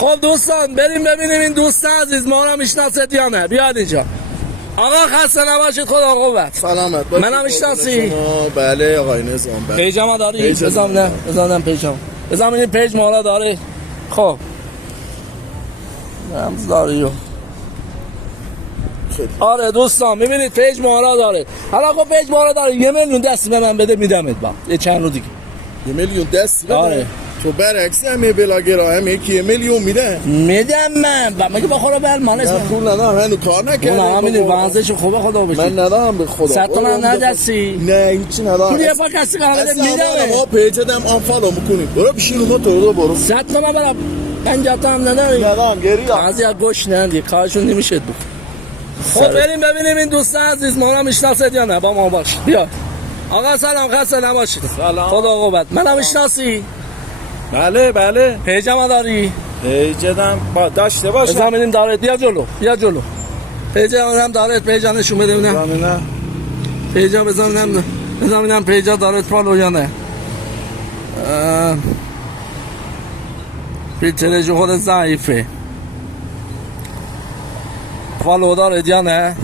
خب دوستان بریم ببینیم این دوست عزیز ما رو میشناسید یا نه. بیاد اینجا. آقا خسته نباشید، خدا قوت. سلامت باشید. منم میشناسی؟ بله آقای نظام. بله. پیجامو داری؟ بزنم پیجام. بزنم این پیج ما رو داره. خب رمز داری. آره دوستان میبینید پیج مارا داره. حالا خب پیج مارا داره 1 میلیون دستی به من بده میدمت با یه چند رو دیگه 1 میلیون دستی بده. آره تو برعکس همه بلاگرها هم یکی 1 میلیون میده. میدم من و مگه بخوره بر من اسم پول ندارم هنو کار نکردم. من همین وضعش خوبه خدا بشه. من ندارم به خدا. 100 تومن ندستی؟ نه هیچی ندارم. پول یه پا کسی که همه میدم. ما پیجدم آنفالو میکنیم. برو بشین ما تو برو. 100 تومن برام 50 تومن نداری؟ ندارم گریه. بعضی از گوش نندی کارشون نمیشه بود. خب بریم ببینیم این دوست عزیز ما رو میشناسید یا نه. با ما باش. بیا آقا سلام، خسته نباشید. سلام. خدا قوت. منم میشناسی؟ بله بله. پیجم داری؟ پیجدم با داشته باشه. بزنیم دارت. بیا جلو بیا جلو. پیجم هم دارت. پیجا نشون بده ببینم. نه پیجا بزنم پیجا دارت فالو یا نه. پیچرش خود ضعیفه. فالو دارد یا نه؟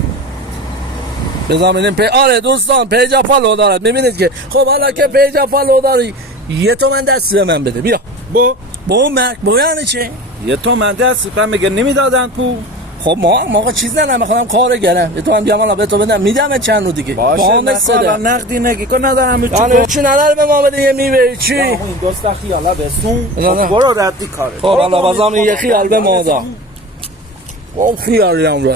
بزنیم آره دوستان پیجا فالو دارد. میبینید که خب حالا که پیجا فالو داری 1 تومن دست به من بده. بیا با اون مرک با یعنی چه 1 تومن دست من میگه نمیدادن پول. خب ما چیز نمیخوام کار گرم 1 تومن بیام به تو بدم میدم چند رو دیگه باشه مثلا نقدی نگی که ندارم چی نداره به ما بده یه میوه چی این دوست خیالا بسون برو ردی کاره. خب حالا بازم یه خیال به ما دا خب خیالی هم رو